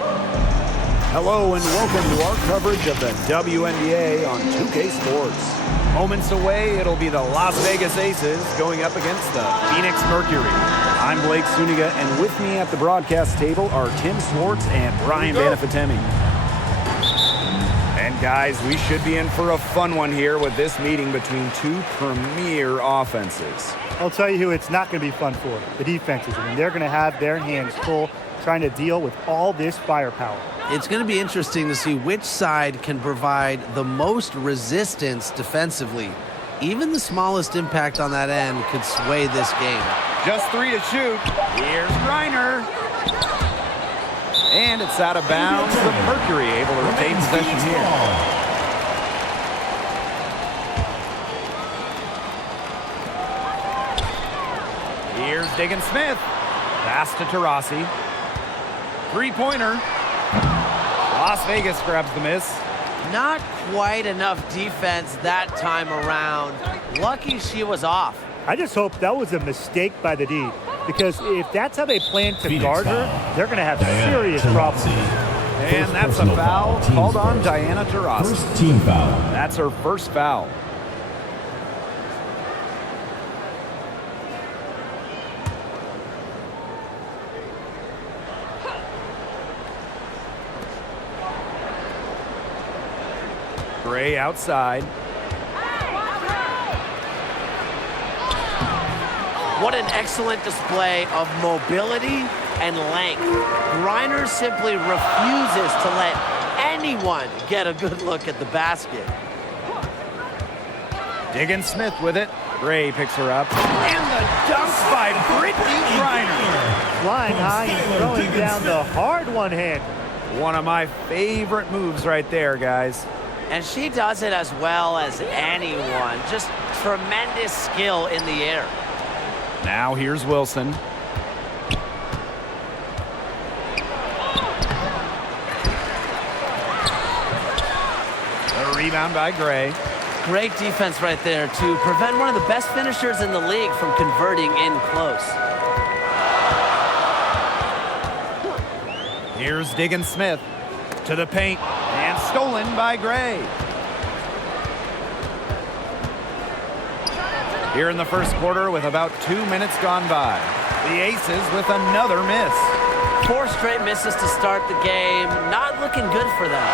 Hello and welcome to our coverage of the WNBA on 2K Sports. Moments away, it'll be the Las Vegas Aces going up against the Phoenix Mercury. I'm Blake Suniga, and with me at the broadcast table are Tim Swartz and Brian Banafitemi. And guys, we should be in for a fun one here with this meeting between two premier offenses. I'll tell you who it's not going to be fun for, the defenses. I mean, they're going to have their hands full trying to deal with all this firepower. It's going to be interesting to see which side can provide the most resistance defensively. Even the smallest impact on that end could sway this game. Just 3 to shoot. Here's Reiner. And it's out of bounds. The Mercury able to retain possession here. Here's Diggin Smith. Pass to Taurasi. Three-pointer. Las Vegas grabs the miss. Not quite enough defense that time around. Lucky she was off. I just hope that was a mistake by the D, because if that's how they plan to guard her, they're going to have serious problems. And that's a foul called on Diana Taurasi. First team foul. That's her first foul. Gray outside. What an excellent display of mobility and length. Reiner simply refuses to let anyone get a good look at the basket. Diggin Smith with it. Gray picks her up. And the dunk by Brittany Reiner. Flying high and throwing down the hard one-hand. One of my favorite moves right there, guys. And she does it as well as anyone. Just tremendous skill in the air. Now here's Wilson. A rebound by Gray. Great defense right there to prevent one of the best finishers in the league from converting in close. Here's Diggin Smith to the paint and stolen by Gray. Here in the first quarter with about 2 minutes gone by. The Aces with another miss. 4 straight misses to start the game. Not looking good for them.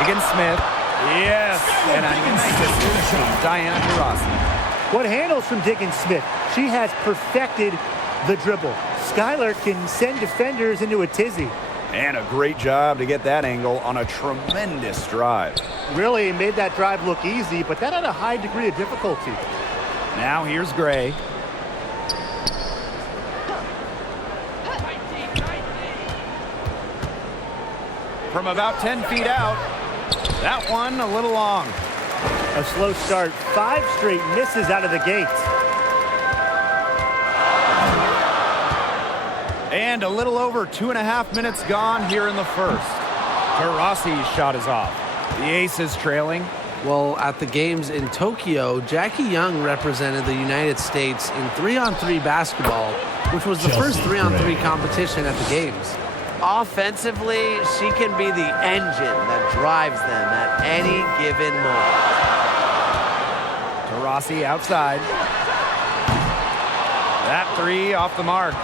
Diggin Smith. Yes. And a nice assist from Diana Taurasi. What handles from Diggin Smith? She has perfected the dribble. Skylar can send defenders into a tizzy. And a great job to get that angle on a tremendous drive. Really made that drive look easy, but that had a high degree of difficulty. Now here's Gray. From about 10 feet out. That one a little long. A slow start. 5 straight misses out of the gate. And a little over 2.5 minutes gone here in the first. Taurasi's shot is off. The Aces trailing. Well, at the games in Tokyo, Jackie Young represented the United States in 3-on-3 basketball, which was the first 3-on-3 competition at the games. Offensively, she can be the engine that drives them at any given moment. Taurasi outside. That 3 off the mark.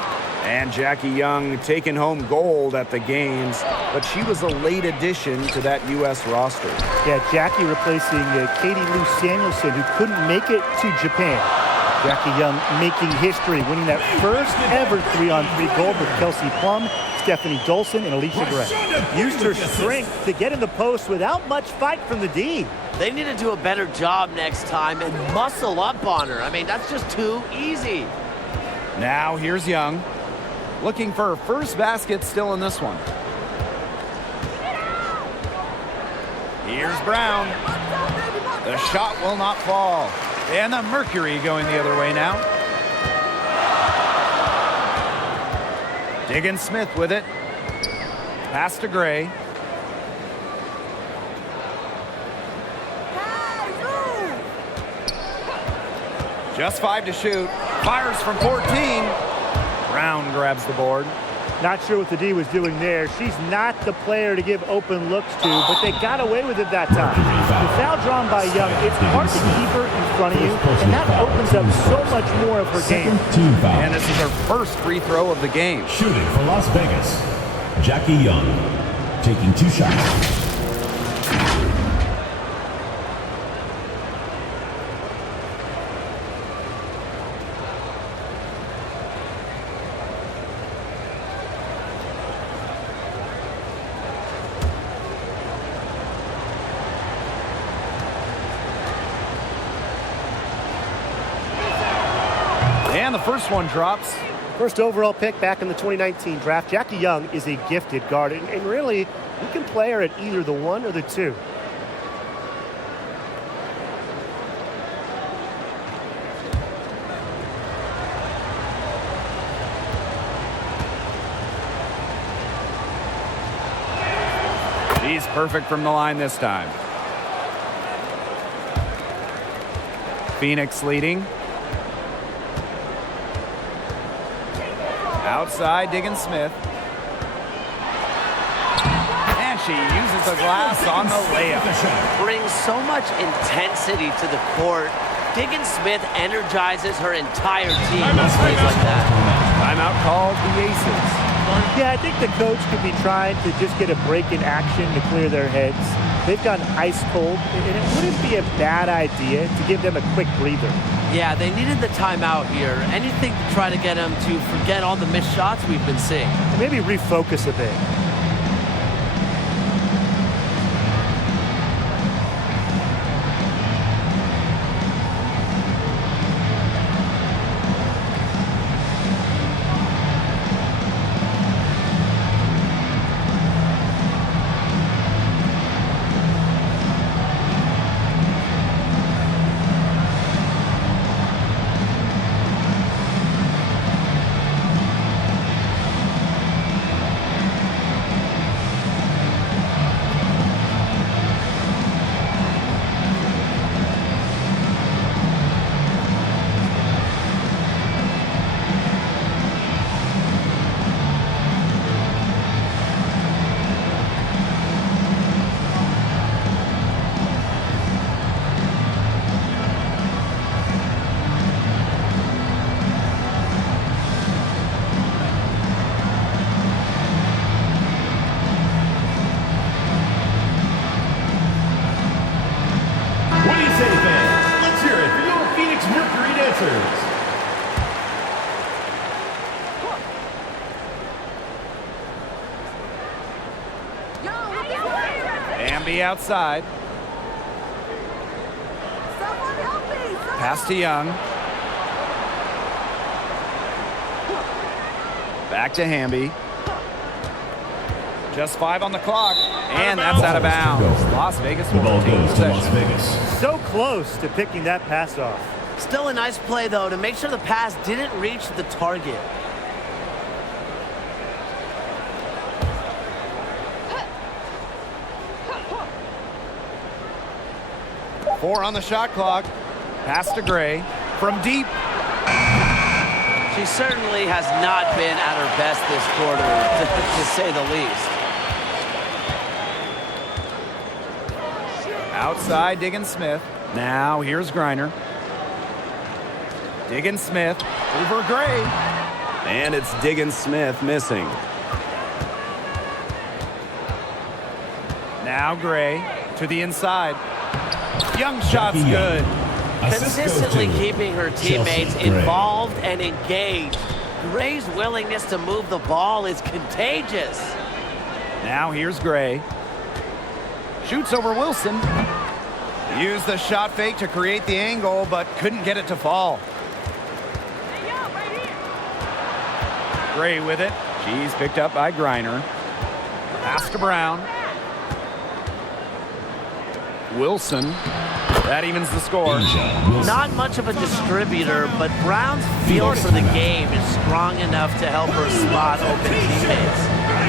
And Jackie Young taking home gold at the games, but she was a late addition to that U.S. roster. Yeah, Jackie replacing Katie Lou Samuelson, who couldn't make it to Japan. Jackie Young making history, winning that first ever 3-on-3 gold with Kelsey Plum, Stephanie Dolson, and Alicia Gray. Used her strength to get in the post without much fight from the D. They need to do a better job next time and muscle up on her. I mean, that's just too easy. Now here's Young. Looking for her first basket still in this one. Here's Brown. The shot will not fall. And the Mercury going the other way now. Diggin Smith with it. Pass to Gray. Just 5 to shoot. Fires from 14. Brown grabs the board. Not sure what the D was doing there. She's not the player to give open looks to, but they got away with it that time. The foul drawn by Young, it's hard to keep her in front of you, and that opens up so much more of her game. And this is her first free throw of the game. Shooting for Las Vegas, Jackie Young, taking 2 shots. And the first one drops. First overall pick back in the 2019 draft. Jackie Young is a gifted guard, and really, you can play her at either the 1 or the 2. She's perfect from the line this time. Phoenix leading. Outside, Diggins Smith. And she uses the glass on the layup. Brings so much intensity to the court. Diggins Smith energizes her entire team on plays like that. Timeout called the Aces. Yeah, I think the coach could be trying to just get a break in action to clear their heads. They've gotten ice cold, and it wouldn't be a bad idea to give them a quick breather. Yeah, they needed the timeout here. Anything to try to get them to forget all the missed shots we've been seeing. And maybe refocus a bit. What do you say, fans? Let's hear it for your Phoenix Mercury dancers. Amby outside. Pass to Young. Back to Hamby. Just 5 on the clock, and that's out of bounds. Las Vegas The will ball take goes to Las possession. Vegas. So close to picking that pass off. Still a nice play, though, to make sure the pass didn't reach the target. Four on the shot clock. Pass to Gray. From deep. She certainly has not been at her best this quarter, to say the least. Outside, Diggins Smith. Now here's Griner. Diggins Smith over Gray. And it's Diggins Smith missing. Now Gray to the inside. Young shot's Jackie Young. good. Consistently Goes to keeping her teammates Chelsea Gray. involved and engaged. Gray's willingness to move the ball is contagious. Now here's Gray. Shoots over Wilson. Used the shot fake to create the angle, but couldn't get it to fall. Gray with it. She's picked up by Griner. Pass to Brown. Wilson. That evens the score. Not much of a distributor, but Brown's feel for the game is strong enough to help her spot open teammates.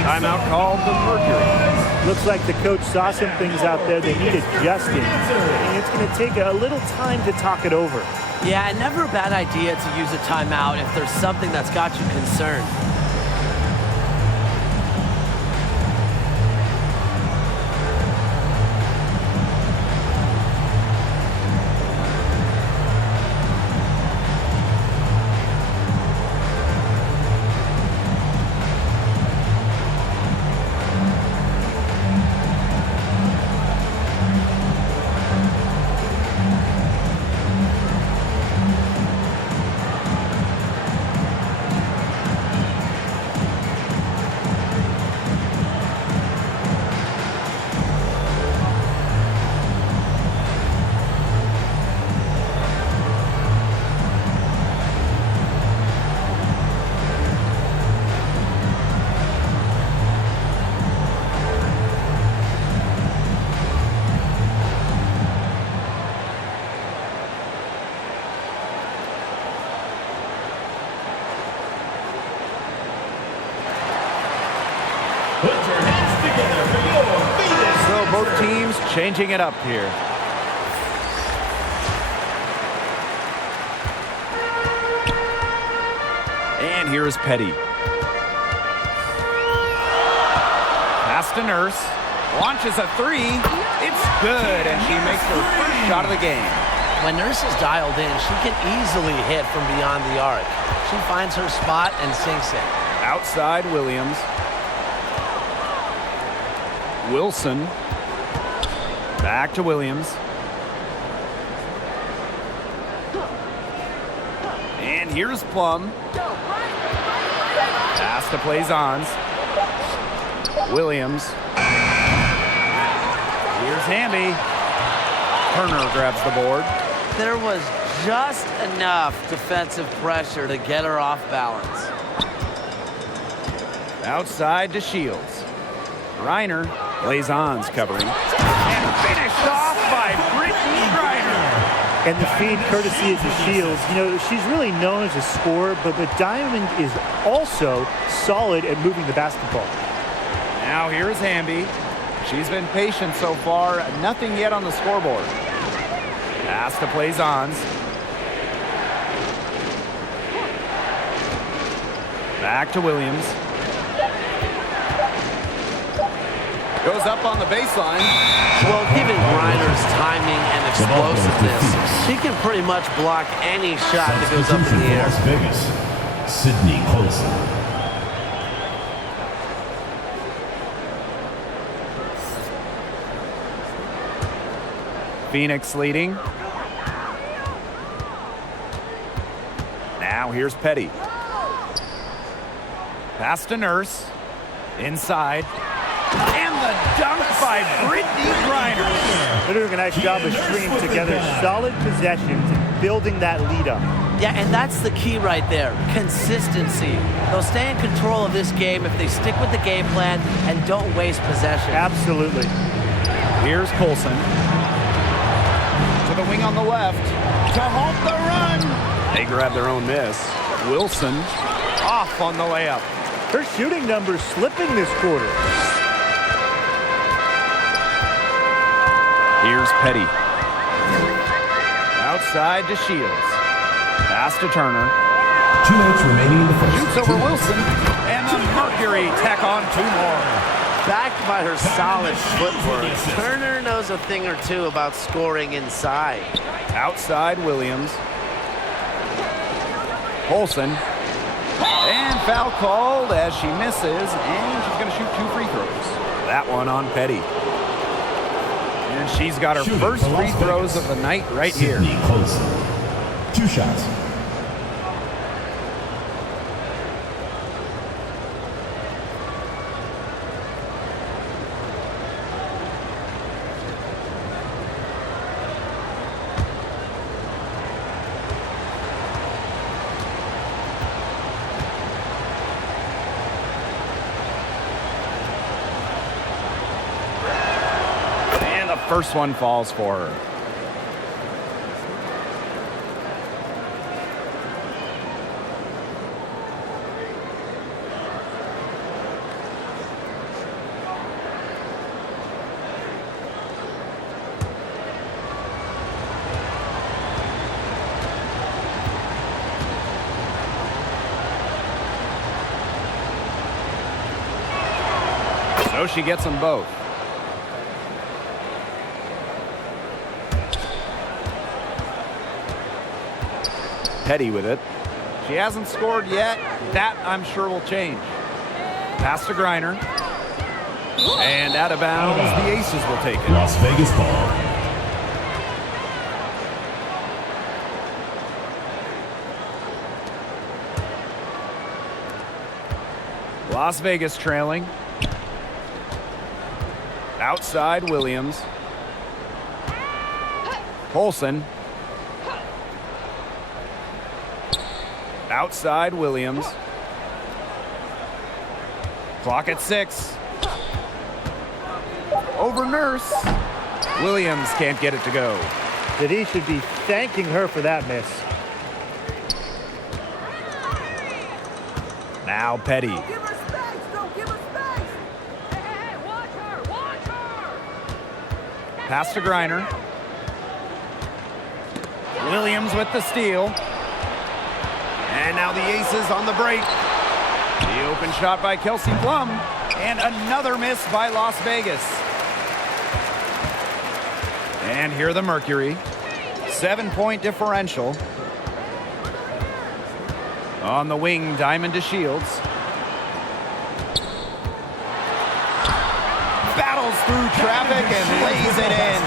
Timeout called the Mercury. Looks like the coach saw some things out there they need adjusting, and it's going to take a little time to talk it over. Yeah, never a bad idea to use a timeout if there's something that's got you concerned. together for your Phoenix. So both teams changing it up here. And here's Petty. Pass to Nurse. Launches a three. It's good, and she makes her first shot of the game. When Nurse is dialed in, she can easily hit from beyond the arc. She finds her spot and sinks it. Outside Williams. Wilson. Back to Williams. And here's Plum. Pass to Plaisance. Williams. Here's Hamby. Turner grabs the board. There was just enough defensive pressure to get her off balance. Outside to Shields. Reiner. Plaisance covering. And finished off by Brittany Griner. And the feed courtesy is the Shields. You know, she's really known as a scorer, but Diamond is also solid at moving the basketball. Now here's Hamby. She's been patient so far. Nothing yet on the scoreboard. Pass to Plaisance. Back to Williams. Goes up on the baseline. Well, given Griner's timing and explosiveness, she can pretty much block any shot that goes up in the air. Las Vegas, Sydney Colson. Phoenix leading. Now here's Petty. Pass to Nurse. Inside. And the dunk by Brittany Griner. They're doing a nice job of stringing together solid possessions and building that lead up. Yeah, and that's the key right there. Consistency. They'll stay in control of this game if they stick with the game plan and don't waste possession. Absolutely. Here's Colson. To the wing on the left. To halt the run. They grab their own miss. Wilson off on the layup. Her shooting numbers slipping this quarter. Here's Petty. Outside to Shields. Pass to Turner. 2 minutes remaining in the first. Shoots over Wilson. And the Mercury tack on 2 more. Backed by her solid footwork, Turner knows a thing or two about scoring inside. Outside Williams. Colson. And foul called as she misses. And she's going to shoot 2 free throws. That one on Petty. And she's got her first free throws of the night right here. Sydney Colson. 2 shots. First one falls for her. So she gets them both. Petty with it. She hasn't scored yet. That, I'm sure, will change. Pass to Griner. And out of bounds, the Aces will take it. Las Vegas ball. Las Vegas trailing. Outside Williams. Colson. Outside Williams. Clock at 6. Over Nurse. Williams can't get it to go. That he should be thanking her for that miss. Now Petty. Give her space. Don't give her space. Hey, watch Pass to Griner. Williams with the steal. And now the Aces on the break. The open shot by Kelsey Plum. And another miss by Las Vegas. And here the Mercury. 7-point differential. On the wing, Diamond to Shields. Battles through traffic and lays it in.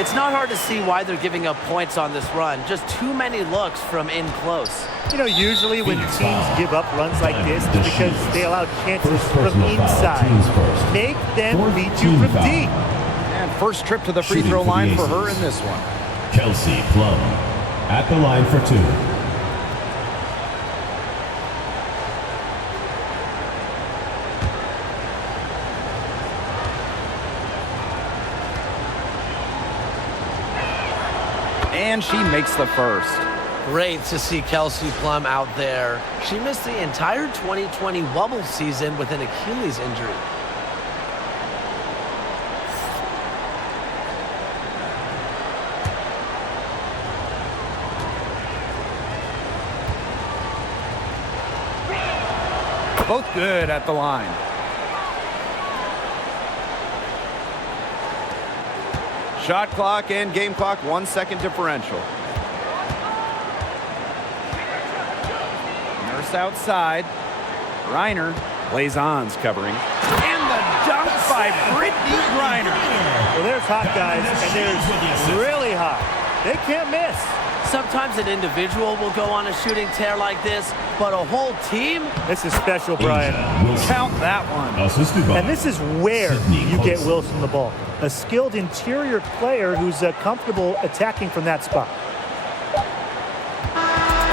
It's not hard to see why they're giving up points on this run. Just too many looks from in close. You know, usually when teams give up runs like this, it's because they allow chances from inside. Make them beat you from deep. And first trip to the free throw line for her in this one. Kelsey Plum at the line for 2. And she makes the first. Great to see Kelsey Plum out there. She missed the entire 2020 bubble season with an Achilles injury. Both good at the line. Shot clock and game clock, 1 second differential. Nurse outside. Griner. Blazon's covering. And the dunk by Brittany Griner. Well, there's hot guys, and there's really hot. They can't miss. Sometimes an individual will go on a shooting tear like this, but a whole team? This is special, Brian. Count that one. And this is where you get Wilson the ball. A skilled interior player who's comfortable attacking from that spot.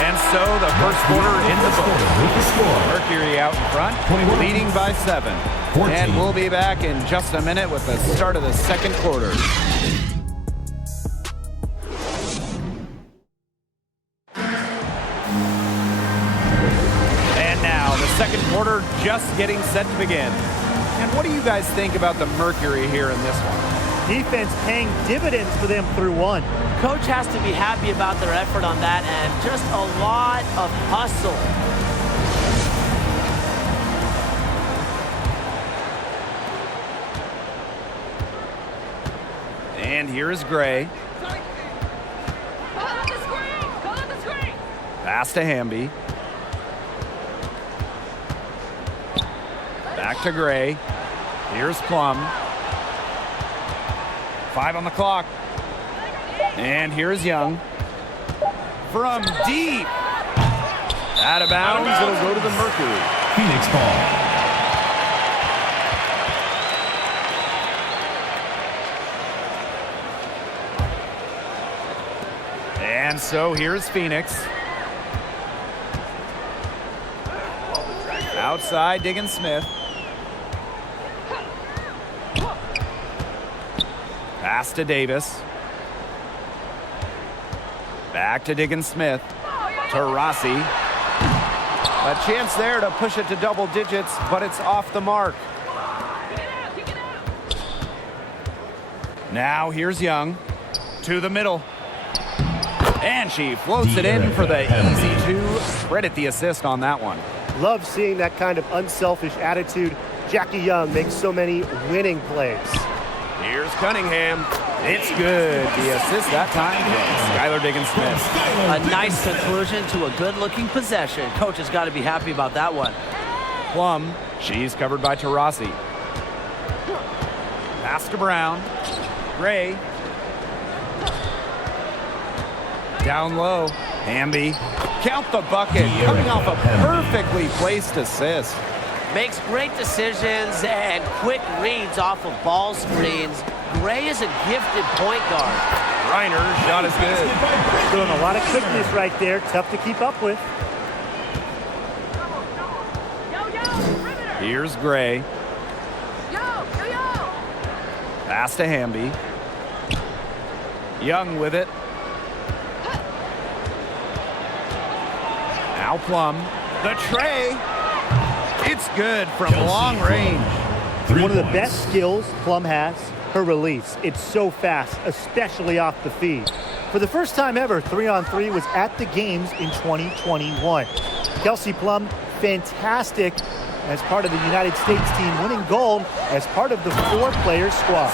And so the first quarter in the books. Mercury out in front, leading by 7. And we'll be back in just a minute with the start of the second quarter. And now the second quarter just getting set to begin. And what do you guys think about the Mercury here in this one? Defense paying dividends for them through 1. Coach has to be happy about their effort on that end. Just a lot of hustle. And here's Gray. Pass to Hamby. Back to Gray. Here's Plum. 5 on the clock. And here's Young. From deep. Out of bounds. It'll go to the Mercury. Phoenix ball. And so here's Phoenix. Outside, Diggins Smith. Pass to Davis. Back to Diggins Smith. To Rossi. A chance there to push it to double digits, but it's off the mark. Now here's Young. To the middle. And she floats it in for the easy 2. Credit the assist on that one. Love seeing that kind of unselfish attitude. Jackie Young makes so many winning plays. Here's Cunningham. It's good. The assist that time from Skylar Diggins-Smith. A nice conclusion to a good-looking possession. Coach has got to be happy about that one. Plum. She's covered by Taurasi. Pass to Brown. Gray. Down low. Hamby. Count the bucket. Coming off a perfectly placed assist. Makes great decisions and quick reads off of ball screens. Gray is a gifted point guard. Griner, shot is good. Doing a lot of quickness right there. Tough to keep up with. Here's Gray. Pass to Hamby. Young with it. Now Plum. The tray. It's good from long range. One of the best skills Plum has her release. It's so fast, especially off the feed. For the first time ever, 3-on-3 was at the games in 2021. Kelsey Plum, fantastic as part of the United States team, winning gold as part of the 4-player squad.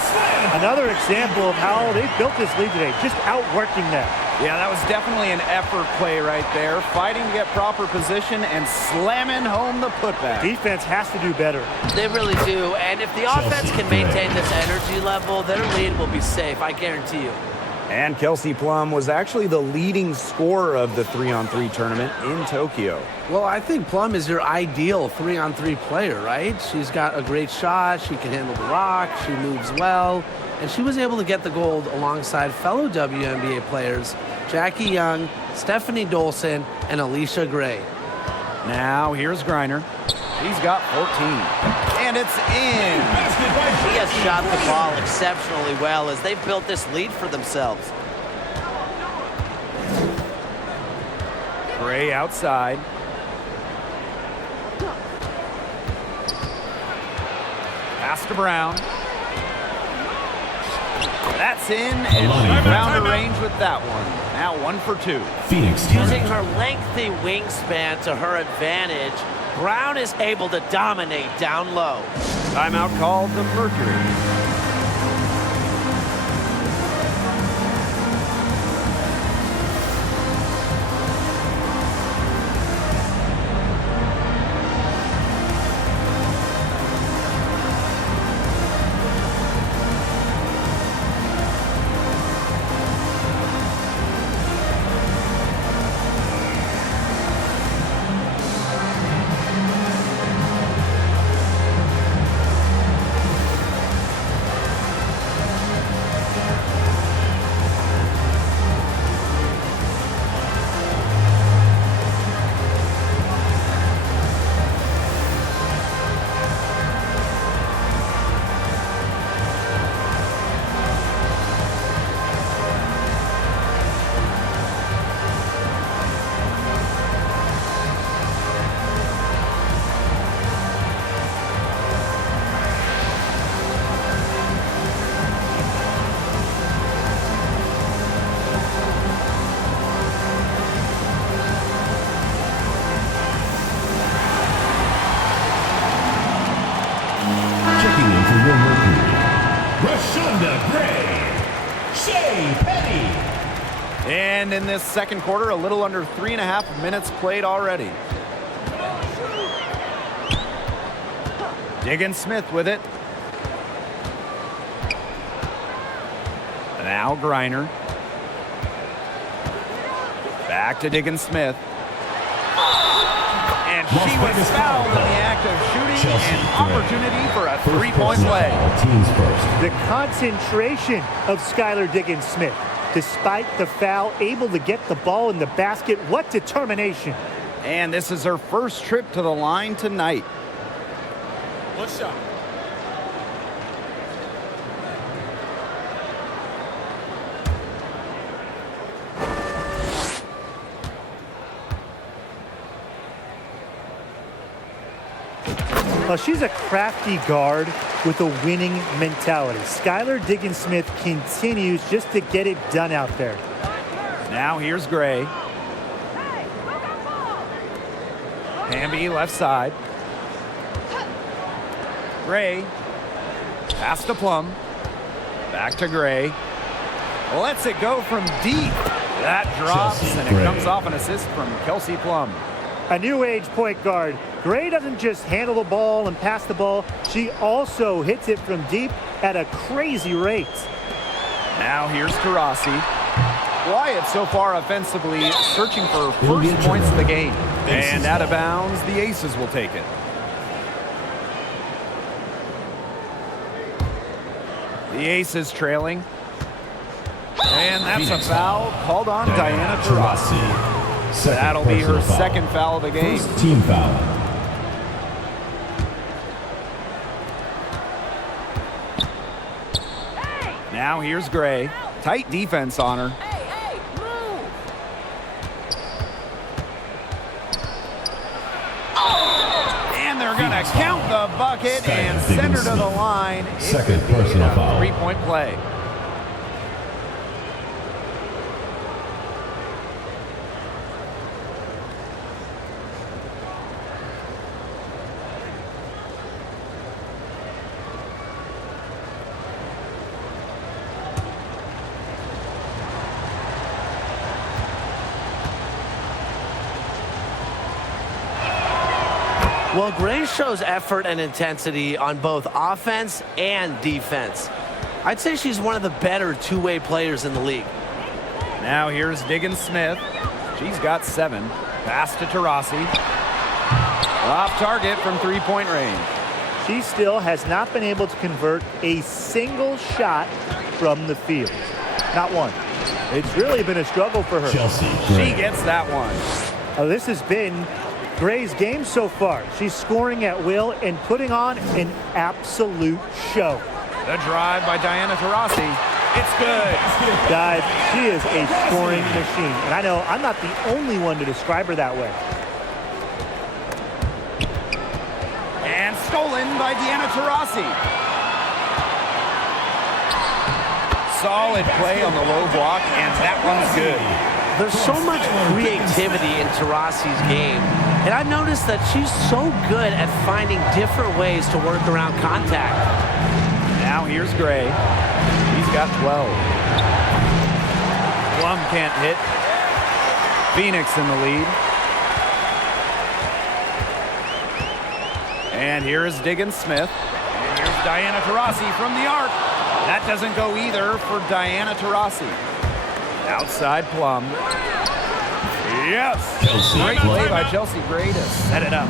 Another example of how they built this lead today, just outworking them. Yeah, that was definitely an effort play right there. Fighting to get proper position and slamming home the putback. Defense has to do better. They really do. And if the offense can maintain this energy level, their lead will be safe, I guarantee you. And Kelsey Plum was actually the leading scorer of the 3-on-3 tournament in Tokyo. Well, I think Plum is your ideal 3-on-3 player, right? She's got a great shot. She can handle the rock. She moves well. And she was able to get the gold alongside fellow WNBA players Jackie Young, Stephanie Dolson, and Alicia Gray. Now here's Griner. He's got 14. And it's in. He has shot the ball exceptionally well as they've built this lead for themselves. Gray outside. Pass to Brown. That's in, and she found her range with that one. Now 1 for 2. Phoenix Using her lengthy wingspan to her advantage, Brown is able to dominate down low. Timeout called the Mercury. And in this second quarter, a little under 3.5 minutes played already. Diggins-Smith with it. Now Griner. Back to Diggins-Smith. And she was fouled in the act of shooting, an opportunity for a three-point play. The concentration of Skylar Diggins-Smith. Despite the foul, able to get the ball in the basket. What determination. And this is her first trip to the line tonight. One shot. Well, she's a crafty guard with a winning mentality. Skylar Diggins-Smith continues just to get it done out there. Now here's Gray. Hamby left side. Gray. Pass to Plum. Back to Gray. Lets it go from deep. That drops, and it comes off an assist from Kelsey Plum. A new age point guard. Gray doesn't just handle the ball and pass the ball. She also hits it from deep at a crazy rate. Now here's Taurasi. Wyatt so far offensively searching for first points of the game. And out of bounds, the Aces will take it. The Aces trailing. And that's a foul called on Diana Taurasi. That'll be her second foul of the game. First team foul. Now here's Gray. Tight defense on her. And they're going to count the bucket and send her to the line. Second personal foul. Three-point play. Well, Gray shows effort and intensity on both offense and defense. I'd say she's one of the better two-way players in the league. Now here's Diggins Smith. She's got 7. Pass to Taurasi. Off target from three-point range. She still has not been able to convert a single shot from the field. Not one. It's really been a struggle for her. Chelsea. She gets that one. This has been Gray's game so far. She's scoring at will and putting on an absolute show. The drive by Diana Taurasi. It's good. Guys, she is a scoring machine. And I know I'm not the only one to describe her that way. And stolen by Diana Taurasi. Solid play on the low block, and that one's good. There's so much creativity in Taurasi's game, and I've noticed that she's so good at finding different ways to work around contact. Now here's Gray. He's got 12. Plum can't hit. Phoenix in the lead. And here is Diggins Smith. And here's Diana Taurasi from the arc. That doesn't go either for Diana Taurasi. Outside Plum. Yes! Great play by Chelsea Gray to set it up.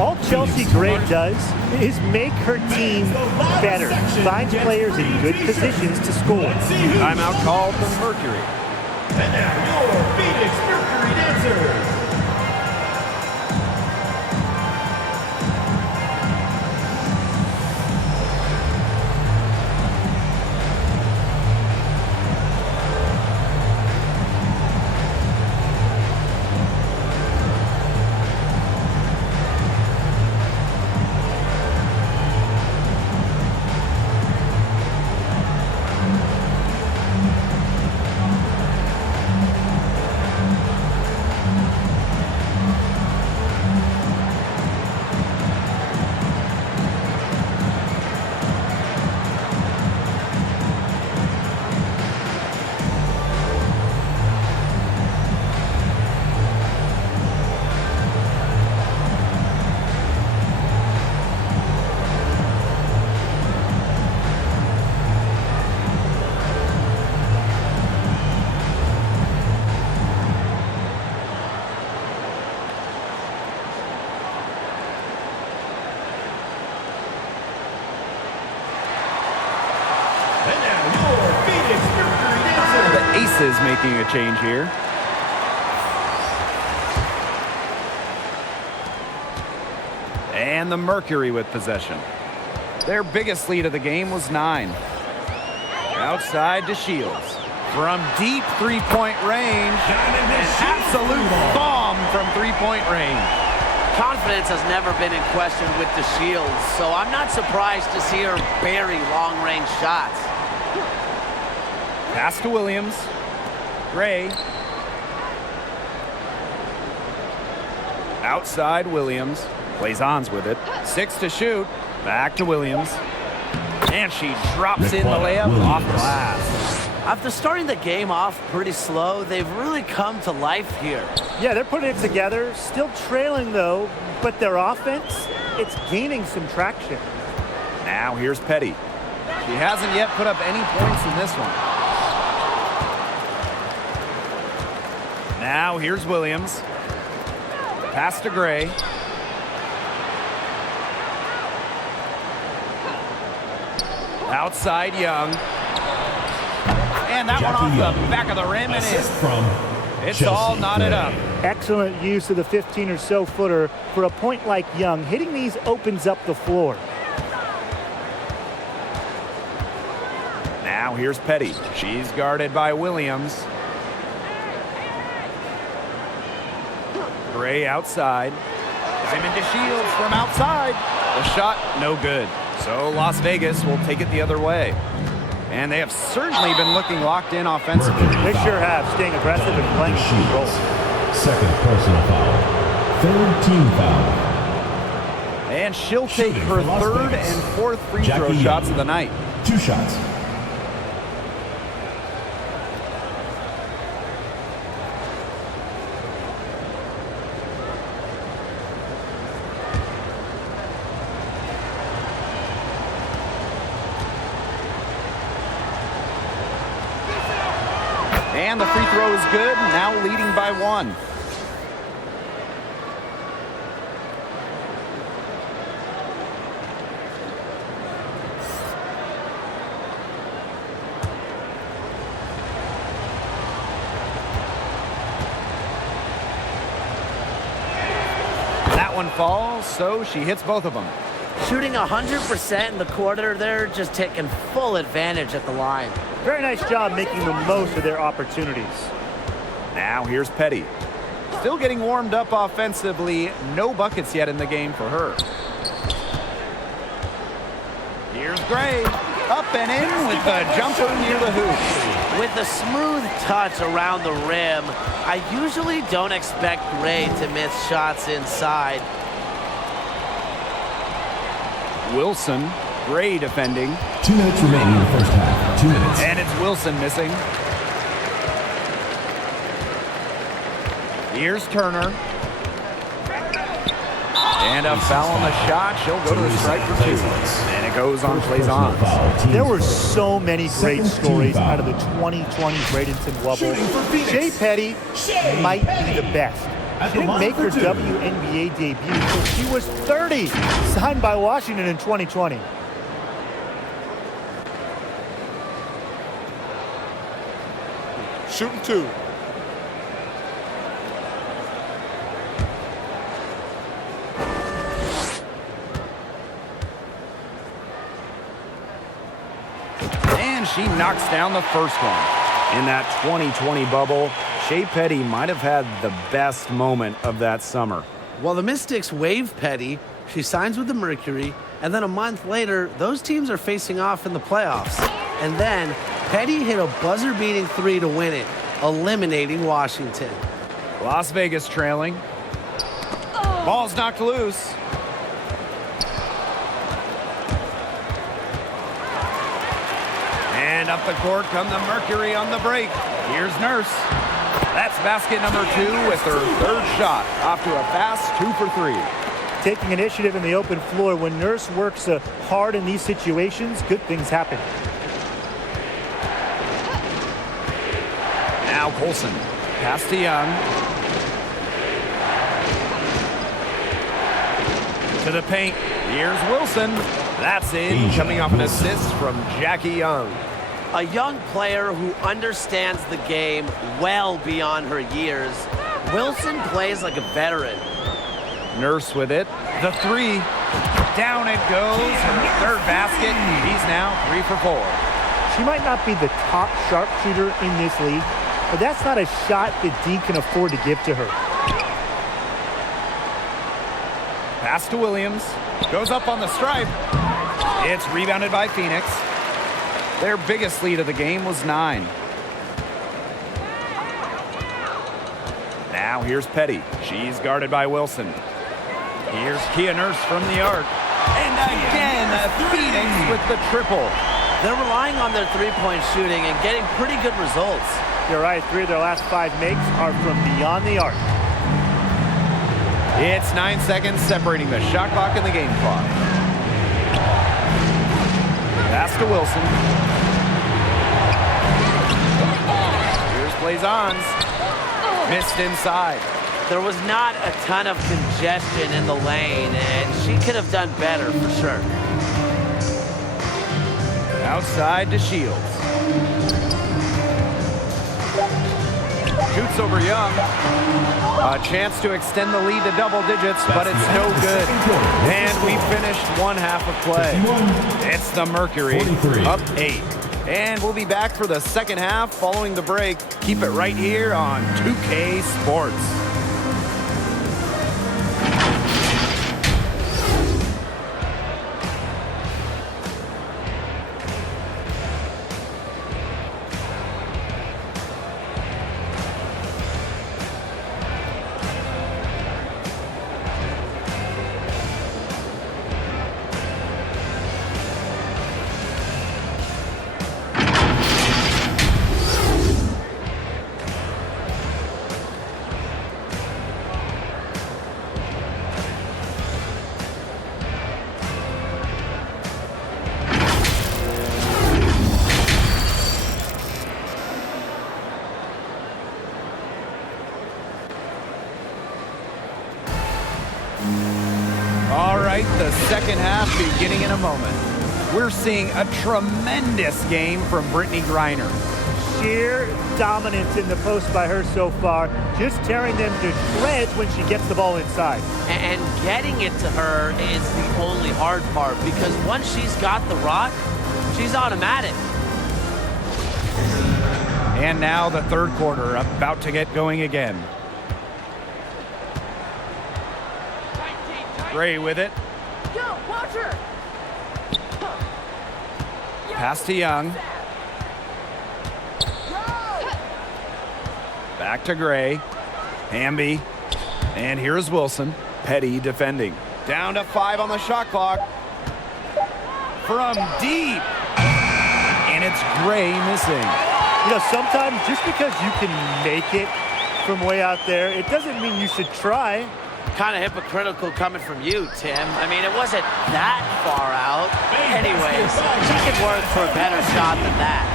All Chelsea Gray does is make her team better. Finds players in good positions to score. Timeout called for Mercury. And now your Phoenix Mercury dancers. Aces making a change here. And the Mercury with possession. Their biggest lead of the game was 9. Outside to Shields. From deep three-point range, an absolute bomb from three-point range. Confidence has never been in question with the Shields, so I'm not surprised to see her bury long-range shots. Pass to Williams. Gray. Outside Williams. Plays ons with it. 6 to shoot. Back to Williams. And she drops in the layup off glass. After starting the game off pretty slow, they've really come to life here. Yeah, they're putting it together. Still trailing, though, but their offense, it's gaining some traction. Now here's Petty. She hasn't yet put up any points in this one. Now here's Williams. Pass to Gray. Outside Young. And that one off the back of the rim and in. It's all knotted up. Excellent use of the 15 or so footer for a point like Young. Hitting these opens up the floor. Now here's Petty. She's guarded by Williams. Gray outside. Diamond to Shields from outside. The shot, no good. So Las Vegas will take it the other way. And they have certainly been looking locked in offensively. They sure have, staying aggressive and playing in control. Second personal foul. Third team foul. And she'll take her third and fourth free throw shots of the night. 2 shots. And the free throw is good, now leading by 1. That one falls, so she hits both of them. Shooting 100% in the quarter, they're just taking full advantage at the line. Very nice job making the most of their opportunities. Now here's Petty. Still getting warmed up offensively. No buckets yet in the game for her. Here's Gray. Up and in with the jumper near the hoop. With a smooth touch around the rim, I usually don't expect Gray to miss shots inside. Wilson, Gray defending. 2 minutes remaining in the first half. 2 minutes. And it's Wilson missing. Here's Turner. And a foul on the shot. She'll go to the strike for 2. And it goes on plays on. There were so many great stories out of the 2020 Bradenton Wubble. Shea Petty might be the best. She didn't make her WNBA debut until she was 30, signed by Washington in 2020. Shooting 2. And she knocks down the first one. In that 2020 bubble, Shea Petty might have had the best moment of that summer. Well, the Mystics waive Petty. She signs with the Mercury. And then a month later, those teams are facing off in the playoffs. And then Petty hit a buzzer-beating 3 to win it, eliminating Washington. Las Vegas trailing. Ball's knocked loose. And up the court come the Mercury on the break. Here's Nurse. That's basket number 2 with her third shot. Off to a fast 2 for 3. Taking initiative in the open floor. When Nurse works hard in these situations, good things happen. Now Colson. Pass to Young. To the paint. Here's Wilson. That's in. Coming off an assist from Jackie Young. A young player who understands the game well beyond her years. Wilson plays like a veteran. Nurse with it. The 3. Down it goes. Her third basket. He's now 3 for 4. She might not be the top sharpshooter in this league, but that's not a shot that D can afford to give to her. Pass to Williams. Goes up on the stripe. It's rebounded by Phoenix. Their biggest lead of the game was 9. Now here's Petty. She's guarded by Wilson. Here's Kia Nurse from the arc. And again, Phoenix with the triple. They're relying on their three-point shooting and getting pretty good results. You're right, 3 of their last 5 makes are from beyond the arc. It's 9 seconds separating the shot clock and the game clock. Pass to Wilson. Here's Blazons. Missed inside. There was not a ton of congestion in the lane, and she could have done better for sure. Outside to Shields. Shoots over Young. A chance to extend the lead to double digits, but it's no good. And we finished 1 half of play. It's the Mercury, up 8. And we'll be back for the second half following the break. Keep it right here on 2K Sports. second half beginning in a moment. We're seeing a tremendous game from Brittany Griner. Sheer dominance in the post by her so far, just tearing them to shreds when she gets the ball inside. And getting it to her is the only hard part, because once she's got the rock, she's automatic. And now the third quarter about to get going again. Gray with it. Go, watch her. Pass to Young. Back to Gray. Hamby. And here's Wilson. Petty defending. Down to 5 on the shot clock. From deep. And it's Gray missing. You know, sometimes just because you can make it from way out there, it doesn't mean you should try. Kind of hypocritical coming from you, Tim. I mean, it wasn't that far out. Anyways, she can work for a better shot than that.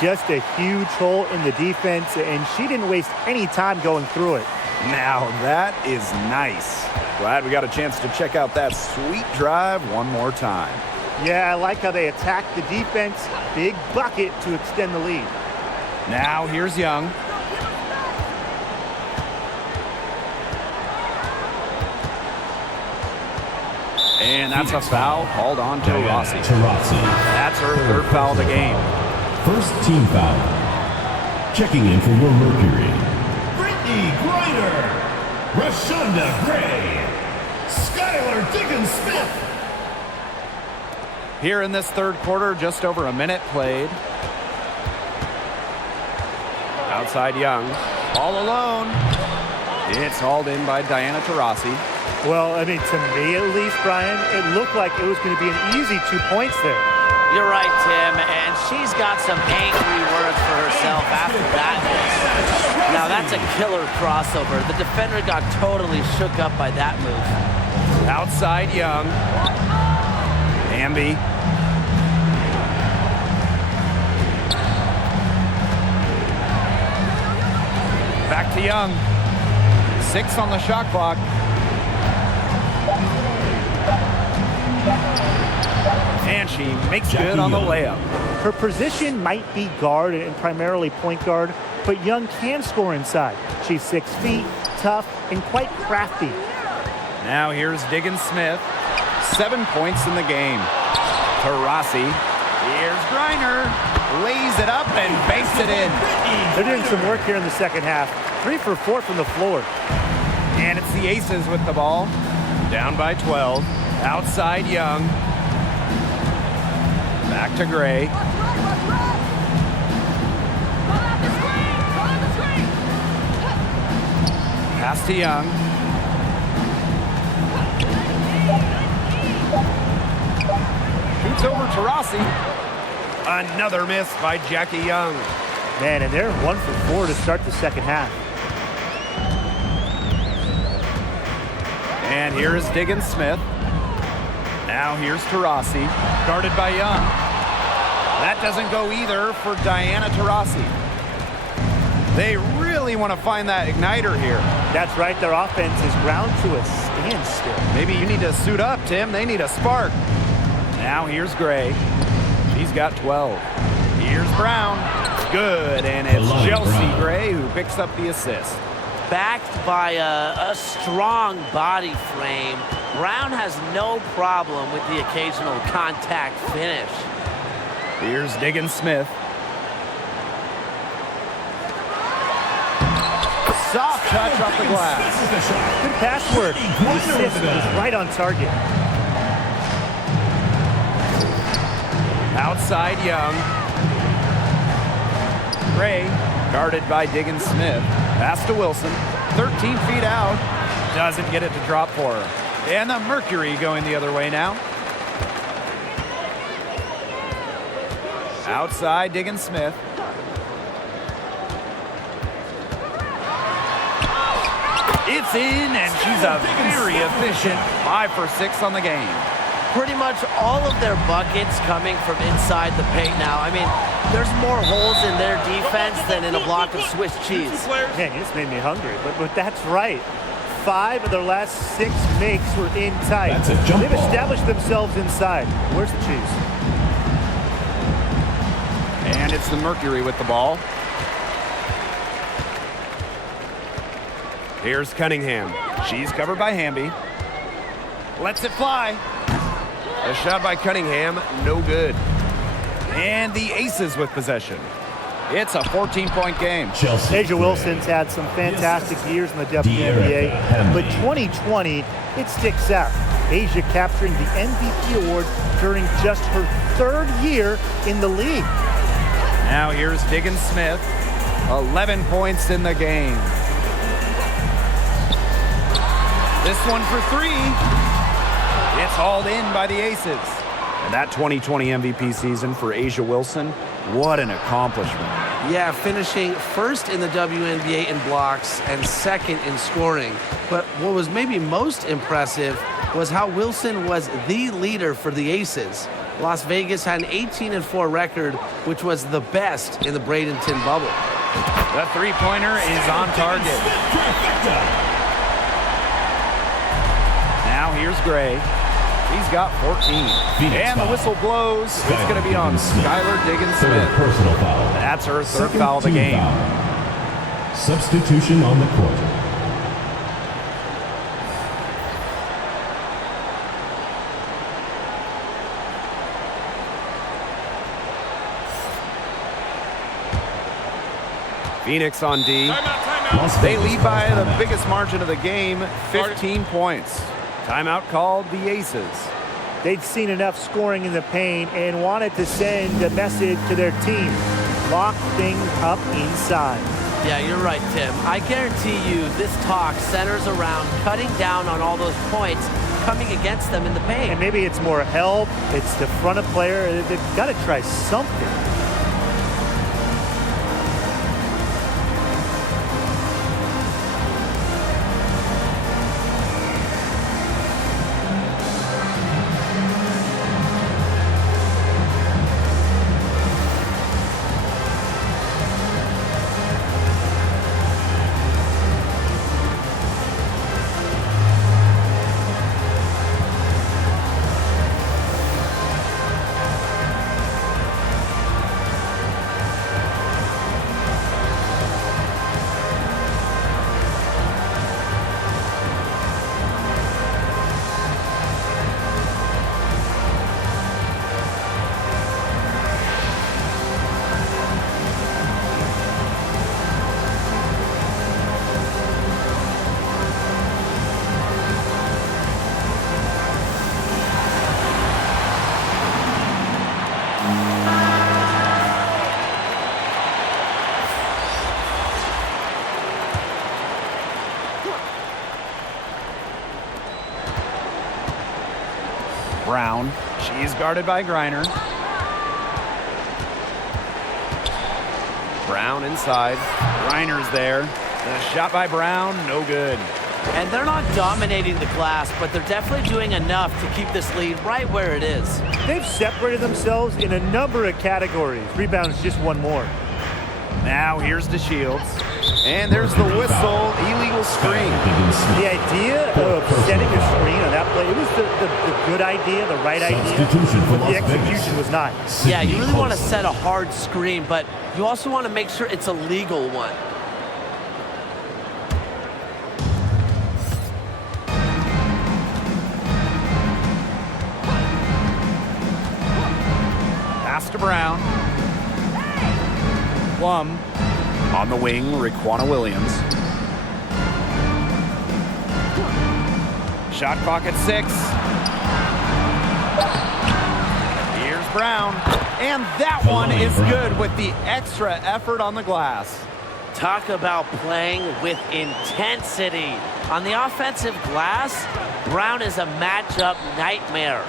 Just a huge hole in the defense, and she didn't waste any time going through it. Now that is nice. Glad we got a chance to check out that sweet drive one more time. Yeah, I like how they attacked the defense. Big bucket to extend the lead. Now here's Young. And that's a foul called on Taurasi. That's her third foul of the game. First team foul. Checking in for your Mercury. Brittany Griner. Rashonda Gray. Skylar Diggins-Smith. Here in this third quarter, just over a minute played. Outside Young. All alone. It's hauled in by Diana Taurasi. Well, I mean, to me at least, Brian, it looked like it was going to be an easy 2 points there. You're right, Tim, and she's got some angry words for herself after that miss. Now, that's a killer crossover. The defender got totally shook up by that move. Outside Young. Hamby. Back to Young. 6 on the shot clock. And she makes good on the layup. Her position might be guard and primarily point guard, but Young can score inside. She's 6 feet, tough, and quite crafty. Now here's Diggins-Smith. 7 points in the game. Taurasi. Here's Griner. Lays it up and banks it in. They're doing some work here in the second half. 3 for 4 from the floor. And it's the Aces with the ball. Down by 12. Outside Young. Back to Gray. Pass to Young. Shoots over Taurasi. Another miss by Jackie Young. Man, and they're 1 for 4 to start the second half. And here is Diggins-Smith. Now here's Taurasi, guarded by Young. That doesn't go either for Diana Taurasi. They really want to find that igniter here. That's right, their offense is ground to a standstill. Maybe you need to suit up, Tim. They need a spark. Now here's Gray. She's got 12. Here's Brown. Good, and it's Chelsea Gray who picks up the assist. Backed by a strong body frame, Brown has no problem with the occasional contact finish. Here's Diggins-Smith. Soft touch off the glass. Good pass work. The assist was right on target. Outside Young. Gray, guarded by Diggins-Smith. Pass to Wilson. 13 feet out. Doesn't get it to drop for her. And the Mercury going the other way now. Outside Diggins-Smith. It's in, and she's a very efficient 5 for 6 on the game. Pretty much all of their buckets coming from inside the paint now. I mean, there's more holes in their defense than in a block of Swiss cheese. Man, you just made me hungry, but that's right. 5 of their last 6 makes were in tight. That's a jump They've ball. established themselves inside. Where's the cheese? And it's the Mercury with the ball. Here's Cunningham. She's covered by Hamby. Lets it fly. A shot by Cunningham, no good. And the Aces with possession. It's a 14-point game. Chelsea. Asia Wilson's had some fantastic years in the WNBA, but 2020, it sticks out. Asia capturing the MVP award during just her 3rd year in the league. Now here's Diggins Smith. 11 points in the game. This one for 3. It's hauled in by the Aces. And that 2020 MVP season for Asia Wilson, what an accomplishment. Yeah, finishing first in the WNBA in blocks and second in scoring. But what was maybe most impressive was how Wilson was the leader for the Aces. Las Vegas had an 18-4 record, which was the best in the Bradenton bubble. The three-pointer is on target. Now here's Gray. He's got 14. And the whistle blows. It's going to be on Skylar Diggins-Smith. Personal foul. That's her 3rd Second foul of the team game. foul. Substitution on the court. Phoenix on D. Las They Vegas lead by calls the timeout. biggest margin of the game, 15 points. Timeout called the Aces. They'd seen enough scoring in the paint and wanted to send a message to their team. Lock things up inside. Yeah, you're right, Tim. I guarantee you this talk centers around cutting down on all those points coming against them in the paint. And maybe it's more help. It's the front of player. They've got to try something. Brown. She's guarded by Griner. Brown inside. Griner's there. The shot by Brown, no good. And they're not dominating the glass, but they're definitely doing enough to keep this lead right where it is. They've separated themselves in a number of categories. Rebounds just one more. Now here's DeShields. And there's the whistle, illegal screen. The idea of setting a screen on that play, it was the good idea, the right idea, Substitution for but the Las Vegas. execution was not. Yeah, you really want to set a hard screen, but you also want to make sure it's a legal one. Pass to Brown. Plum. On the wing, Raquana Williams. Shot clock at 6. Here's Brown. And that one is good with the extra effort on the glass. Talk about playing with intensity. On the offensive glass, Brown is a matchup nightmare.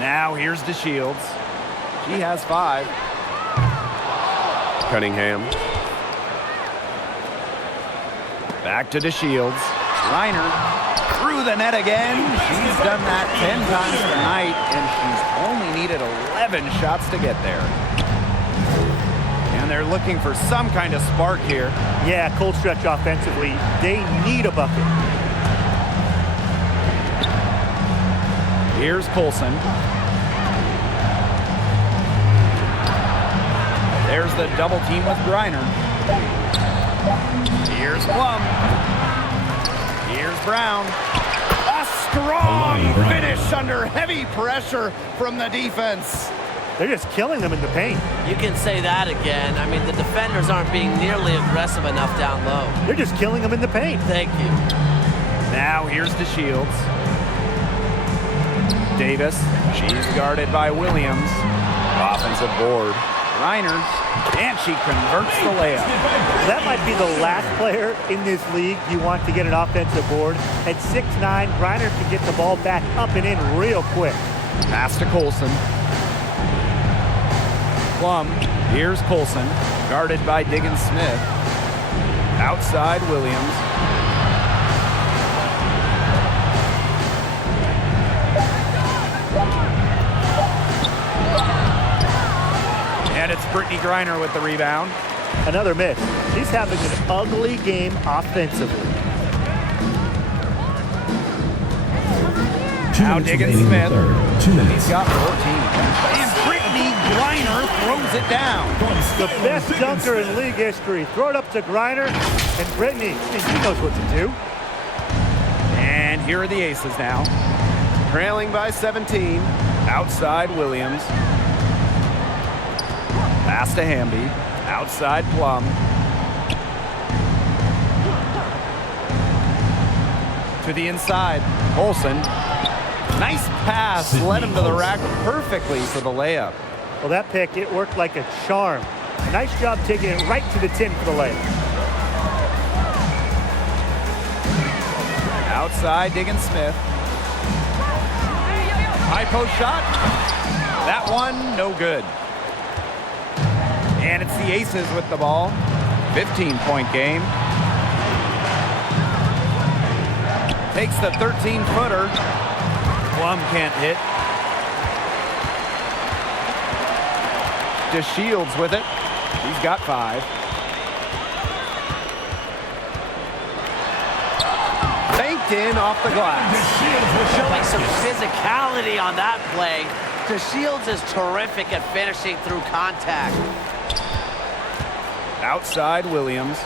Now here's DeShields. She has 5. Cunningham. Back to DeShields. Reiner through the net again. She's done that 10 times tonight, and she's only needed 11 shots to get there. And they're looking for some kind of spark here. Yeah, cold stretch offensively. They need a bucket. Here's Colson. There's the double team with Griner. Here's Plum. Here's Brown. A strong finish under heavy pressure from the defense. They're just killing them in the paint. You can say that again. I mean, the defenders aren't being nearly aggressive enough down low. They're just killing them in the paint. Thank you. Now here's DeShields. Davis. She's guarded by Williams. Offensive board. Reiner. And she converts the layup. That might be the last player in this league you want to get an offensive board. At 6'9", Griner can get the ball back up and in real quick. Pass to Colson. Plum. Here's Colson. Guarded by Diggins Smith. Outside Williams. And it's Brittany Griner with the rebound. Another miss. She's having an ugly game offensively. Now Diggins Smith. He's got 14. And Brittany Griner throws it down. The best dunker in league history. Throw it up to Griner, and Brittany, she knows what to do. And here are the Aces now. Trailing by 17. Outside Williams. Pass to Hamby. Outside Plum. To the inside. Colson. Nice pass. Led him to the rack perfectly for the layup. Well, that pick, it worked like a charm. Nice job taking it right to the tin for the layup. Outside Diggins Smith. High post shot. That one, no good. And it's the Aces with the ball. 15-point game. Takes the 13-footer. Plum can't hit. DeShields with it. He's got 5. Banked in off the glass. Showing some physicality on that play. DeShields is terrific at finishing through contact. Outside Williams.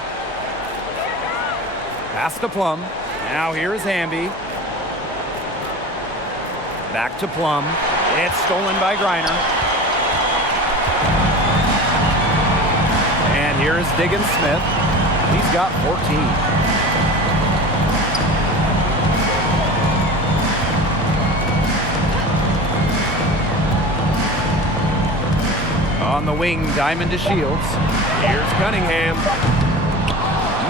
Pass to Plum. Now here's Hamby. Back to Plum. It's stolen by Griner. And here is Diggins Smith. He's got 14. On the wing, Diamond DeShields. Here's Cunningham.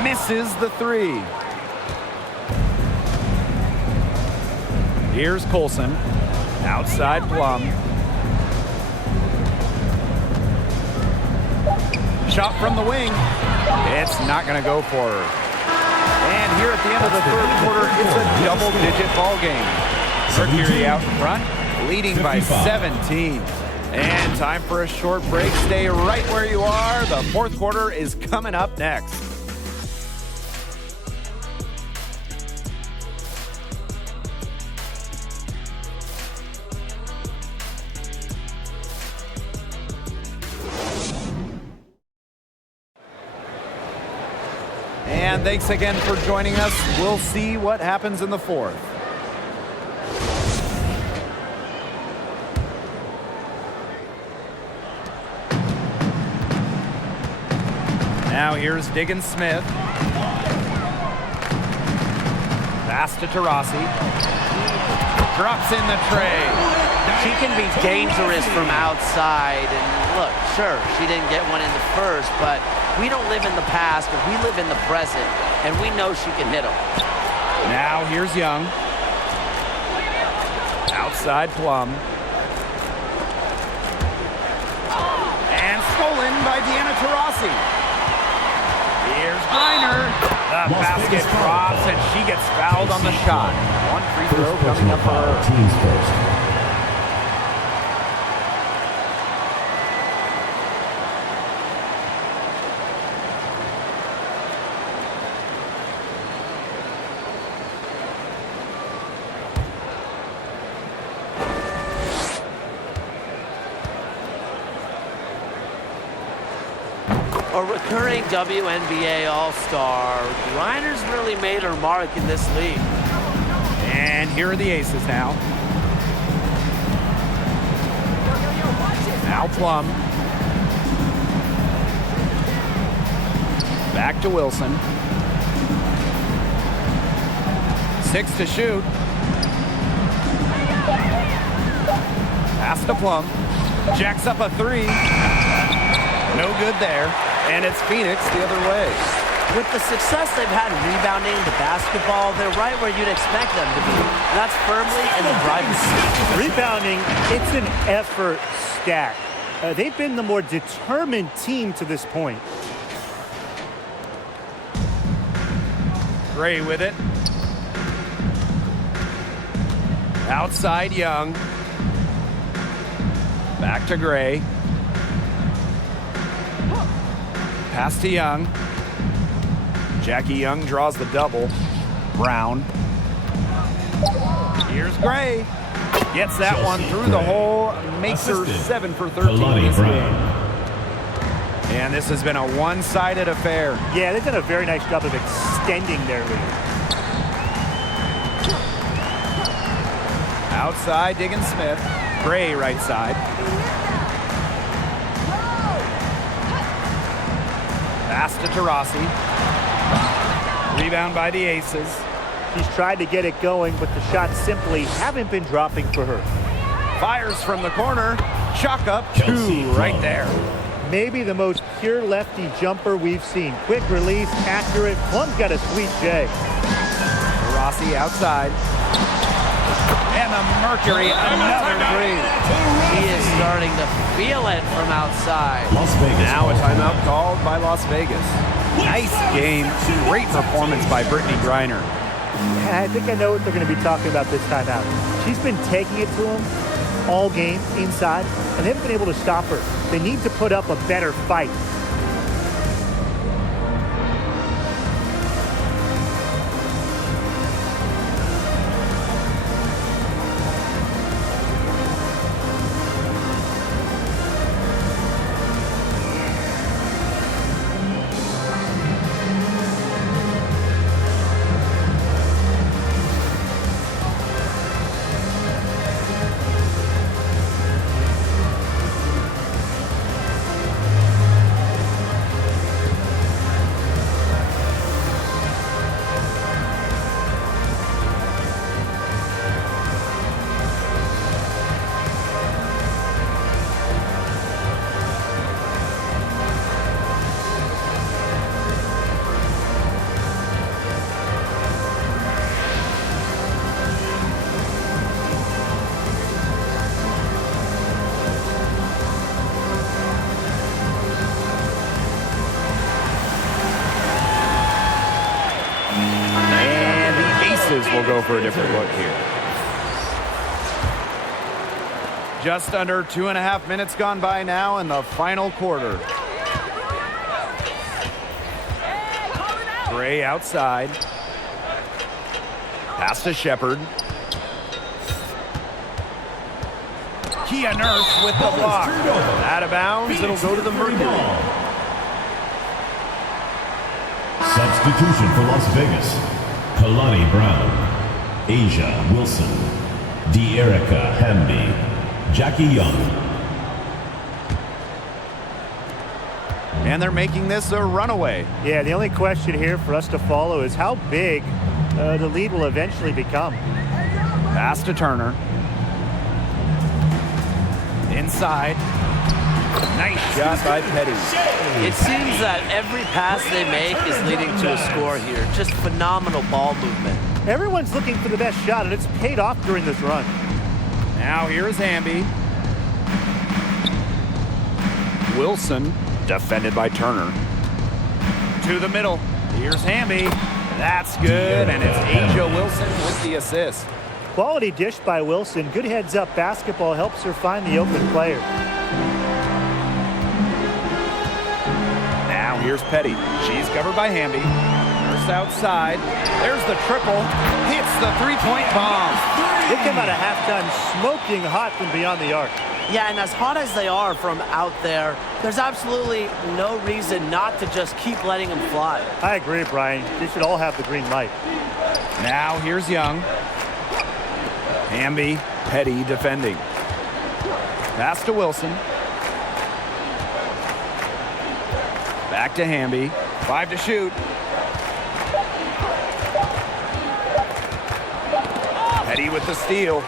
Misses the 3. Here's Colson. Outside Plum. Shot from the wing. It's not going to go for her. And here at the end of the third quarter, it's a double-digit ball game. Mercury out in front, leading by 17. And time for a short break. Stay right where you are. The fourth quarter is coming up next. And thanks again for joining us. We'll see what happens in the fourth. Now here's Diggins Smith. Pass to Taurasi. Drops in the tray. She can be dangerous from outside. And look, sure, she didn't get one in the first, but we don't live in the past, but we live in the present, and we know she can hit them. Now here's Young. Outside Plum. And stolen by Deanna Taurasi. Here's Griner. The basket drops, and she gets fouled on the shot. One free throw coming up for her. Teams first. a recurring WNBA All-Star. Griner's really made her mark in this league. And here are the aces now. Now Plum. Back to Wilson. 6 to shoot. Pass to Plum. Jacks up a 3. No good there. And it's Phoenix the other way. With the success they've had rebounding the basketball, they're right where you'd expect them to be. That's firmly in the driver's seat. Rebounding, it's an effort stat. They've been the more determined team to this point. Gray with it. Outside Young. Back to Gray. Pass to Young. Jackie Young draws the double. Brown. Here's Gray. Gets that one through the hole. Makes her 7 for 13 in this game. And this has been a one-sided affair. Yeah, they've done a very nice job of extending their lead. Outside, Diggins Smith. Gray right side. Pass to Taurasi. Rebound by the Aces. She's tried to get it going, but the shots simply haven't been dropping for her. Fires from the corner. Chalk up 2 right there. Maybe the most pure lefty jumper we've seen. Quick release, accurate. Plum's got a sweet J. Rossi outside. And the Mercury, another 3. He is starting to feel it from outside. Las Vegas. Now a timeout called by Las Vegas. Nice game. Great performance by Brittany Griner. I think I know what they're going to be talking about this timeout. She's been taking it to them all game inside, and they haven't been able to stop her. They need to put up a better fight. We'll go for a different look here. Just under 2.5 minutes gone by now in the final quarter. Gray outside. Pass to Shepard. Kia Nurse with the block. Out of bounds, it'll go to the Mercury. Substitution for Las Vegas. Kalani Brown, Asia Wilson, De'Erica Hamby, Jackie Young. And they're making this a runaway. Yeah, the only question here for us to follow is how big the lead will eventually become. Pass to Turner. Inside. Nice shot by Petty. It seems that every pass they make is leading to a score here. Just phenomenal ball movement. Everyone's looking for the best shot, and it's paid off during this run. Now here's Hamby. Wilson, defended by Turner. To the middle. Here's Hamby. That's good, and it's Asia Wilson with the assist. Quality dish by Wilson. Good heads-up basketball helps her find the open player. Now here's Petty. She's covered by Hamby. First outside. There's the triple. Hits the three-point bomb. They came out of halftime smoking hot from beyond the arc. Yeah, and as hot as they are from out there, there's absolutely no reason not to just keep letting them fly. I agree, Brian. They should all have the green light. Now here's Young. Hamby, Petty defending. Pass to Wilson. Back to Hamby. 5 to shoot. Petty with the steal.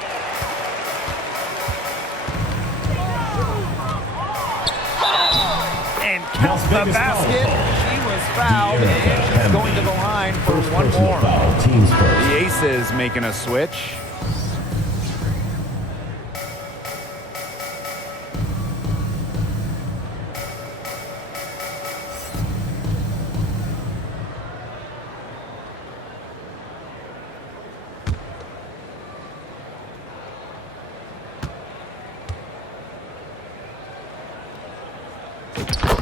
And counts the basket. She was fouled, and she's going to the line for one more. The Aces making a switch.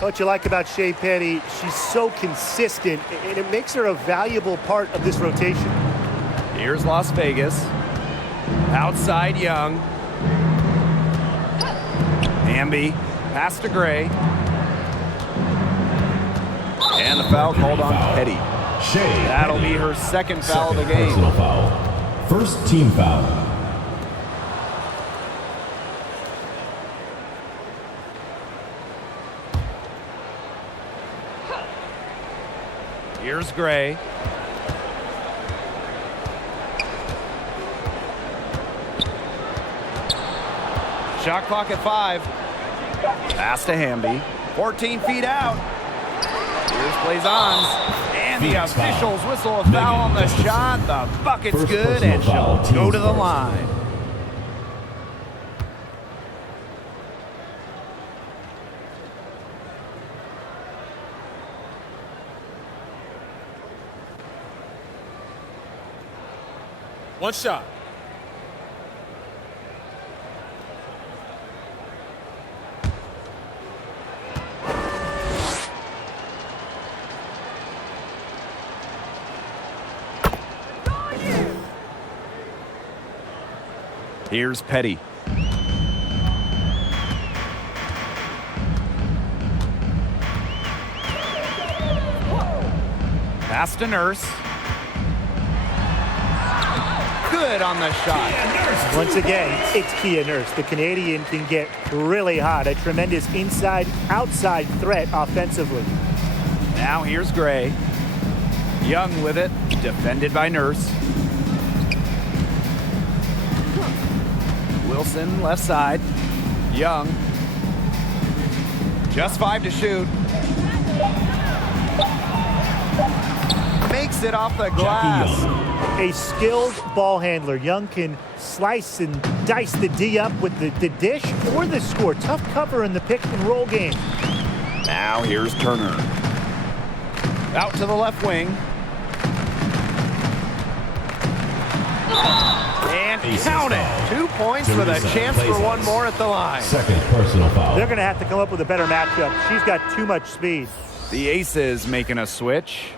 What you like about Shea Petty, she's so consistent, and it makes her a valuable part of this rotation. Here's Las Vegas. Outside Young. Hamby, pass to Gray. And the foul called on Petty. That'll be her second foul of the game. Personal foul. First team foul. Here's Gray. Shot clock at 5. Pass to Hamby. 14 feet out. Here's Blazons. And the officials whistle a foul on the shot. The bucket's good, and she'll go to the line. One shot. Here's Petty. Pass to Nurse. Good on the shot. Once again, it's Kia Nurse. The Canadian can get really hot. A tremendous inside-outside threat offensively. Now here's Gray. Young with it. Defended by Nurse. Wilson, left side. Young. Just 5 to shoot. Makes it off the glass. A skilled ball handler. Young can slice and dice the D up with the dish or the score. Tough cover in the pick and roll game. Now here's Turner. Out to the left wing. And count it. 2 points with a chance for one more at the line. Second personal foul. They're going to have to come up with a better matchup. She's got too much speed. The Aces making a switch.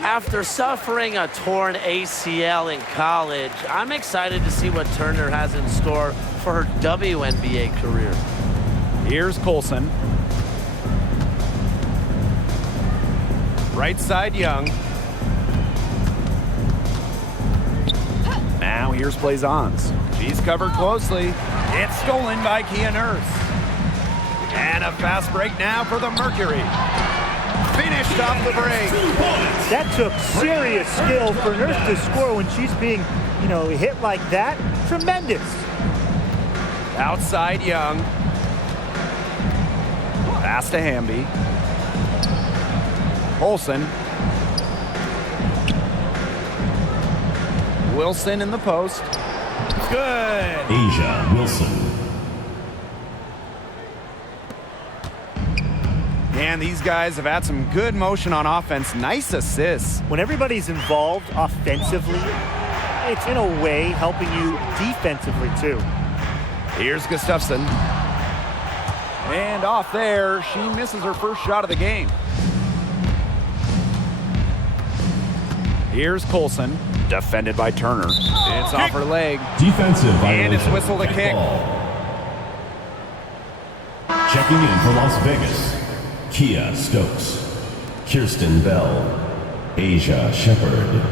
After suffering a torn ACL in college, I'm excited to see what Turner has in store for her WNBA career. Here's Colson. Right side Young. Now here's Blazons. She's covered closely. It's stolen by Kia Nurse. And a fast break now for the Mercury. Finished off the break. That took serious skill for Nurse to score when she's being, hit like that. Tremendous. Outside Young. Pass to Hamby. Olsen. Wilson in the post. Good. Asia Wilson. And these guys have had some good motion on offense. Nice assists. When everybody's involved offensively, it's in a way helping you defensively too. Here's Gustafson. And off there, she misses her first shot of the game. Here's Colson, defended by Turner. It's off her leg. Defensive violation. And it's whistled a kick. Checking in for Las Vegas, Kia Stokes, Kirsten Bell, Asia Shepard.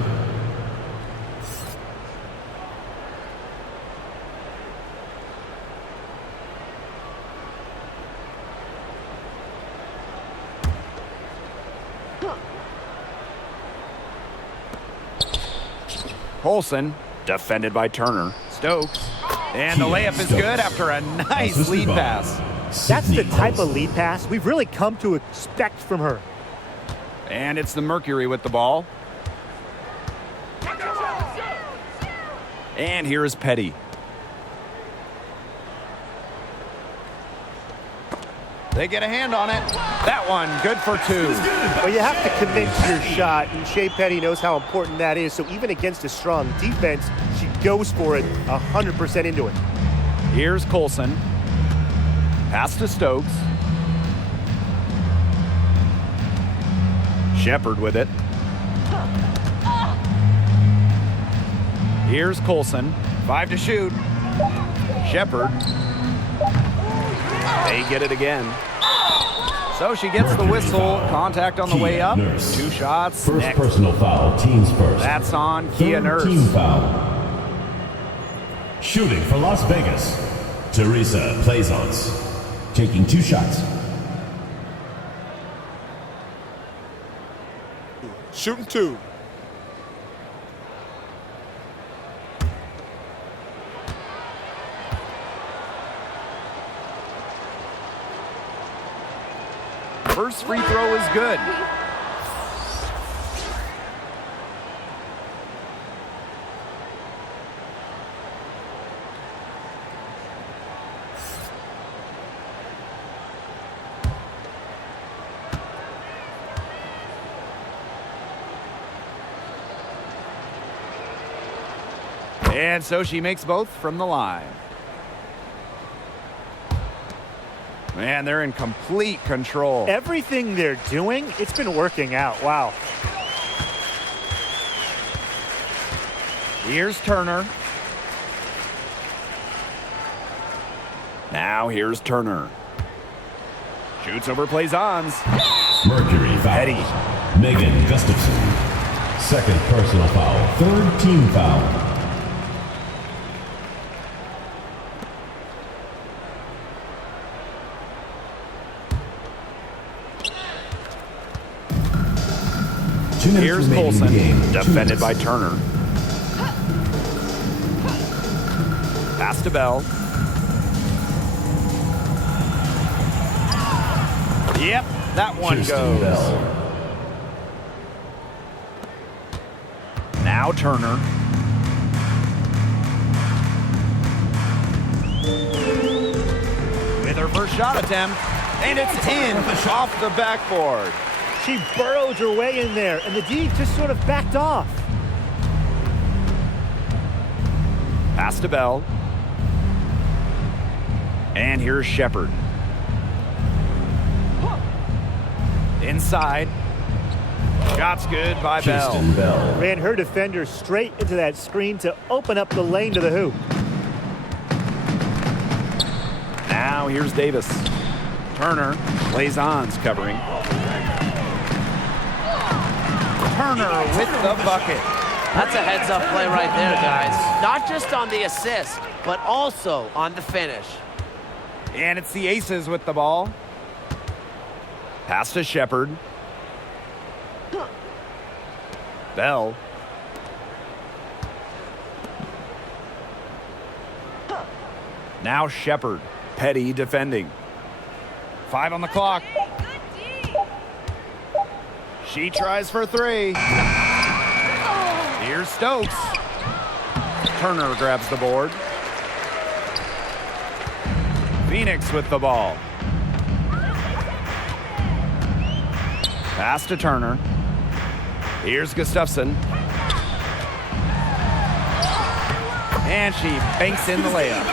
Colson, defended by Turner. Stokes. And the layup is good after a nice lead pass. That's the type of lead pass we've really come to expect from her. And it's the Mercury with the ball. And here is Petty. They get a hand on it. That one, good for two. Well, you have to commit to your shot, and Shea Petty knows how important that is. So even against a strong defense, she goes for it 100% into it. Here's Colson. Pass to Stokes. Shepard with it. Here's Colson. 5 to shoot. Shepard. They get it again. So she gets the whistle. Contact on the way up. Nurse. 2 shots. First Next. personal foul, teams first. That's on Kia Third Nurse. team foul. Shooting for Las Vegas, Teresa Plaisance, taking 2 shots. Shooting 2. First free throw is good. And so she makes both from the line. Man, they're in complete control. Everything they're doing, it's been working out. Wow. Here's Turner. Now here's Turner. Shoots over Plaisance. Mercury foul. Petty. Megan Gustafson, second personal foul, third team foul. Here's Colson, defended by Turner. Pass to Bell. Yep, that one Kirsten goes. Bell. Now Turner. With her first shot attempt, and it's in off the backboard. She burrowed her way in there, and the D just sort of backed off. Pass to Bell. And here's Shepard. Inside. Shot's good by Kirsten Bell. Bell. Ran her defender straight into that screen to open up the lane to the hoop. Now here's Davis. Turner. Plaisance covering. Turner with the bucket. That's a heads-up play right there, guys. Not just on the assist, but also on the finish. And it's the Aces with the ball. Pass to Shepard. Bell. Now Shepard. Petty defending. 5 on the clock. She tries for 3. Here's Stokes. Turner grabs the board. Phoenix with the ball. Pass to Turner. Here's Gustafson. And she banks in the layup.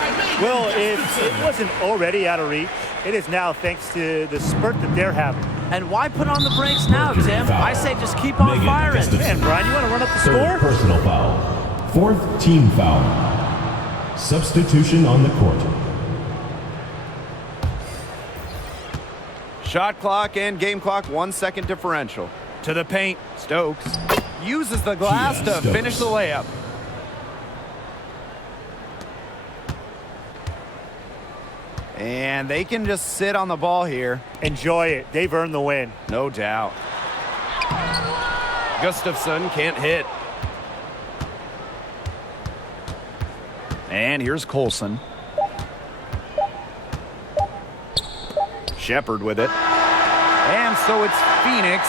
Well, if it wasn't already out of reach, it is now thanks to the spurt that they're having. And why put on the brakes now, Tim? I say just keep on firing. Man, Brian, you want to run up the Third score? personal foul. Fourth team foul. Substitution on the court. Shot clock and game clock, 1 second differential. To the paint, Stokes uses the glass to finish the layup. And they can just sit on the ball here. Enjoy it. They've earned the win. No doubt. Gustafson can't hit. And here's Colson. Shepard with it. And so it's Phoenix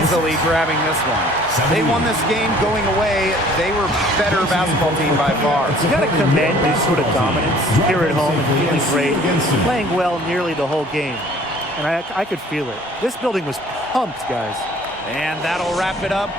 easily grabbing this one. They won this game going away. They were better basketball team by far. You got to commend this sort of dominance here at home and feeling great, playing well nearly the whole game. And I could feel it. This building was pumped, guys. And that'll wrap it up.